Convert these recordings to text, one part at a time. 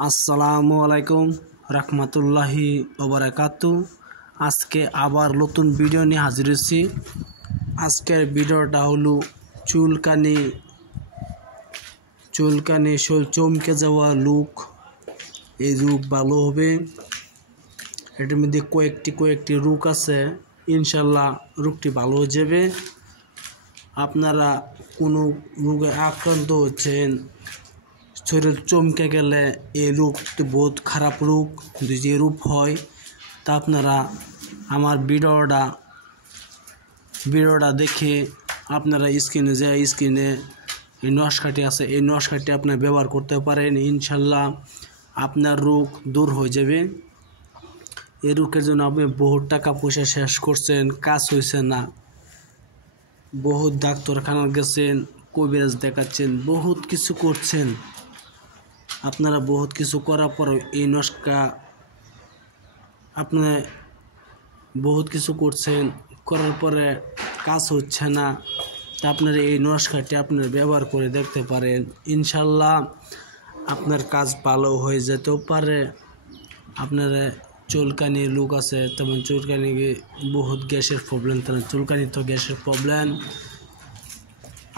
আসসালামু আলাইকুম রাহমাতুল্লাহি ওয়া বারাকাতু। আজকে আবার নতুন ভিডিও নিয়ে হাজির হয়েছি। আজকের ভিডিওটা হলো চুলকানি চমকে যাওয়া লুক, এই রোগ ভালো হবে। এটার মধ্যে কয়েকটি রোগ আছে, ইনশাল্লাহ রোগটি ভালো হয়ে যাবে। আপনারা কোনো রোগে আক্রান্ত হচ্ছেন, শরীর চমকে গেলে এই রোগটি বহুত খারাপ রোগ, যদি যে রূপ হয় তা আপনারা আমার ভিডিওটা দেখে আপনারা স্ক্রিনে এই নস্কাটি আছে, এই নস্কাটি আপনারা ব্যবহার করতে পারেন। ইনশাল্লাহ আপনার রোগ দূর হয়ে যাবে। এই রোগের জন্য আপনি বহুত টাকা পয়সা শেষ করছেন, কাজ হয়েছে না, বহুত ডাক্তারখানা গেছেন, কবিরাজ দেখাচ্ছেন, বহুত কিছু করছেন। আপনারা বহুত কিছু করার পরে এই নস্কা আপনি বহুত কিছু করছেন, করার পরে কাজ হচ্ছে না, তা আপনারা এই নস্কাটি আপনারা ব্যবহার করে দেখতে পারেন। ইনশাল্লাহ আপনার কাজ ভালো হয়ে যেতেও পারে। আপনারা চুলকানির লোক আছে, তেমন চুলকানি বহুত গ্যাসের প্রবলেম, তেমন চুলকানি তো গ্যাসের প্রবলেম।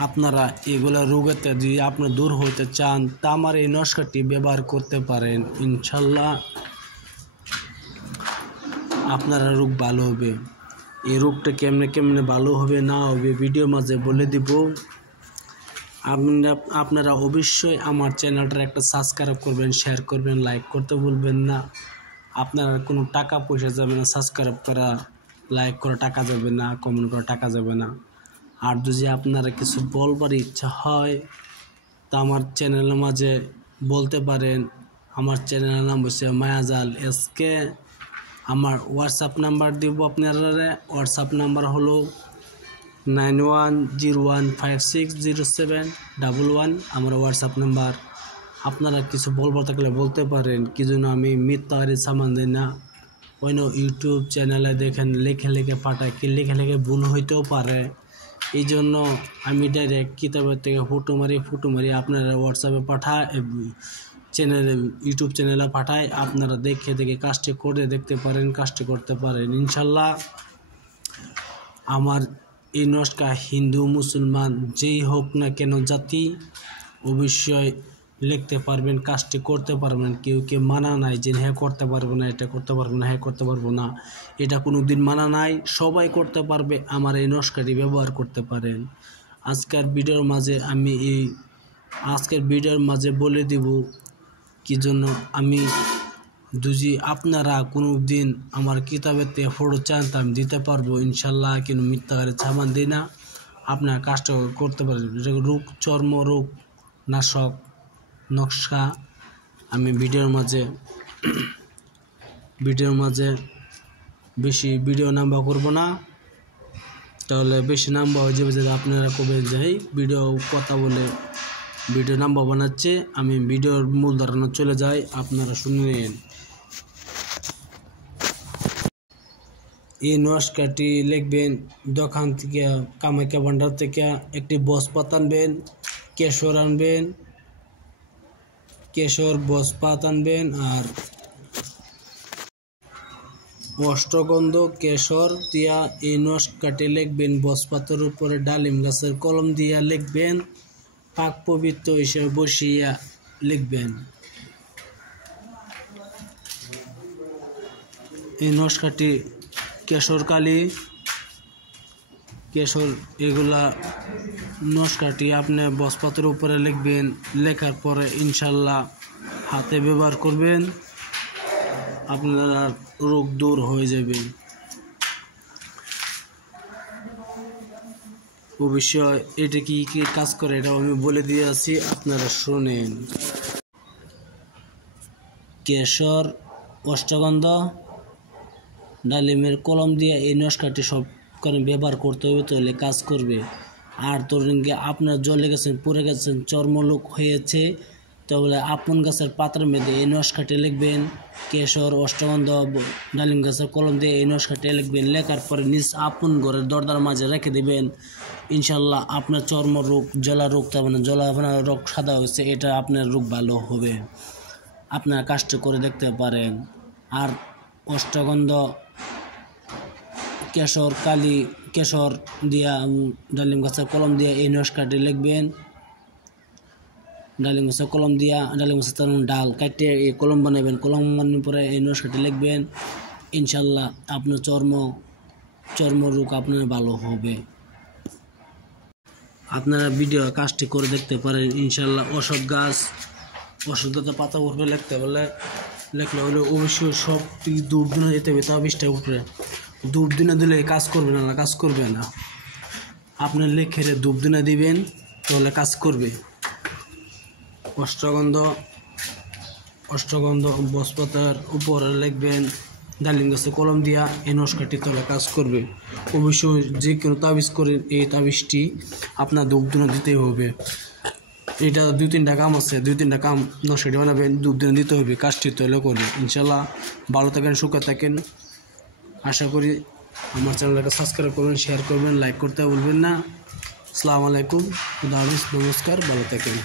আপনারা এগুলা রোগেতে যদি আপনি দূর হইতে চান তা আমার এই নস্কাটি ব্যবহার করতে পারেন। ইনশাল্লাহ আপনারা রোগ ভালো হবে। এই রোগটা কেমনে ভালো হবে না হবে ভিডিওর মাঝে বলে দিব। আপনারা অবশ্যই আমার চ্যানেলটা একটা সাবস্ক্রাইব করবেন, শেয়ার করবেন, লাইক করতে ভুলবেন না। আপনারা কোনো টাকা পয়সা যাবে না, সাবস্ক্রাইব করা লাইক করা টাকা যাবে না, কমেন্ট করা টাকা যাবে না। আর যদি আপনারা কিছু বলবার ইচ্ছা হয় তা আমার চ্যানেলের মাঝে বলতে পারেন। আমার চ্যানেলের নাম হচ্ছে মায়াজাল এসকে। আমার হোয়াটসঅ্যাপ নাম্বার দিব আপনারা। হোয়াটসঅ্যাপ নাম্বার হলো 9101560711। আমার হোয়াটসঅ্যাপ নাম্বার। আপনারা কিছু বলবার থাকলে বলতে পারেন, কি জন্য আমি মিথ্যাবাড়ি সামান দিই না। অন্য ইউটিউব চ্যানেলে দেখেন লেখে পাঠায়, কি লেখে ভুল হইতেও পারে। এই জন্য আমি ডাইরেক্ট কিতাবের থেকে ফটো মারি আপনারা হোয়াটসঅ্যাপে ইউটিউব চ্যানেলে পাঠায়। আপনারা দেখে কাজটি করে দেখতে পারেন, কাজটি করতে পারেন। ইনশাল্লাহ আমার এই নস্কা হিন্দু মুসলমান যেই হোক না কেন জাতি অবশ্যই লিখতে পারবেন, কাজটি করতে পারবেন। কেউ মানা নাই যে হ্যাঁ করতে পারবো না, এটা করতে পারবো না, হ্যাঁ করতে পারবো না, এটা কোনো দিন মানা নাই। সবাই করতে পারবে, আমার এই নস্কাটি ব্যবহার করতে পারেন। আজকের ভিডিওর মাঝে বলে দিব কি জন্য আমি যদি আপনারা কোনো দিন আমার কিতাবের থেকে ফটো চান তা আমি দিতে পারবো। ইনশাল্লাহ কিন্তু মিথ্যাকারে সামান দিই না। আপনার কাজটা করতে পারেন। রোগ চর্ম রোগ নাশক নকশা আমি ভিডিওর মাঝে বেশি ভিডিও নাম্বার করব না, তাহলে বেশি নাম্বার হয়ে যাবে। যদি আপনারা কবে যাই ভিডিও কথা বলে ভিডিও নাম্বার বানাচ্ছে, আমি ভিডিওর মূল ধারণা চলে যাই, আপনারা শুনে নিন। এই নস্কাটি লিখবেন দোকান থেকে, কামাখ্যা ভান্ডার থেকে একটি বসপাত আনবেন, কেশর বসপাত আনবেন, আর অষ্টগন্ধ কেশর দিয়া এই নস্কাটি লিখবেন। বসপাতের উপরে ডালিম গাছের কলম দিয়া লিখবেন, পাক পবিত্র হিসেবে বসিয়া লিখবেন। এই নস্কাটি কেশর এগুলা নস্কাটি আপনি বসপাতের উপরে লিখবেন। লেখার পরে ইনশাল্লাহ হাতে ব্যবহার করবেন, আপনার রোগ দূর হয়ে যাবে। অবশ্যই এটা কি কাজ করে এটা আমি বলে দিয়ে আছি, আপনারা শোনেন। কেশর, অষ্টগন্ধ, ডালিমের কলম দিয়ে এই নস্কাটি সব করে ব্যবহার করতে হবে, তাহলে কাজ করবে। আর ধরেন আপনার জলে গেছেন, পড়ে গেছেন, চর্মরোগ হয়েছে, তাহলে আপন গাছের পাতার মধ্যে এই নস্কাটি লিখবেন। কেশর, অষ্টগন্ধ, ডালিম গাছের কলম দিয়ে এই নস্কাটি লিখবেন। লেখার পরে নিজ আপন ঘরের দরজার মাঝে রেখে দেবেন। ইনশাল্লাহ আপনার চর্মরোগ, জলা রোগ, তার মানে জলা রোগ সাদা হয়েছে, এটা আপনার রোগ ভালো হবে। আপনারা কাজটা করে দেখতে পারেন। আর অষ্টগন্ধ কেশর দিয়া ডালিম গাছের কলম দিয়া এই নস্কাটি লিখবেন। ডালিম গাছের কলম দিয়া ডালিম গাছের ডাল কাটে এই কলম বানাবেন। কলম বানানোর পরে এই নস্কাটি লিখবেন। ইনশাল্লাহ আপনার চর্ম রোগ আপনার ভালো হবে। আপনারা ভিডিও কাজটি করে দেখতে পারেন। ইনশাল্লাহ অশোক গাছ অশুদ্ধতা পাতা উপরে লেখলে হলে অবশ্যই সব ধূপ দিনে দিতে হবে। তাবিজটার উপরে ধূপ দিনে দিলে কাজ করবে না, কাজ করবে না। আপনার লেখে ধূপ দিনে দিবেন, তাহলে কাজ করবে। অষ্টগন্ধ বসপাতার উপরে লিখবেন। ডালিম গাছে কলম দিয়া এই নস্কাটি তলে কাজ করবে। অবশ্যই যে কোনো তাবিজ করেন, এই তাবিজটি আপনার ধূপ দিনে দিতেই হবে। এটা 2-3টা কাম আছে, 2-3টা কাম নস্কাটি বানাবেন, ধূপ দিনে দিতে হবে, কাজটি তৈরি করবে। ইনশাল্লাহ ভালো থাকেন, সুখে থাকেন। আশা করি আমার চ্যানেলটাকে সাবস্ক্রাইব করবেন, শেয়ার করবেন, লাইক করতে ভুলবেন না। আসসালামু আলাইকুম, খুদা হাফেজ, নমস্কার, ভালো থাকেন।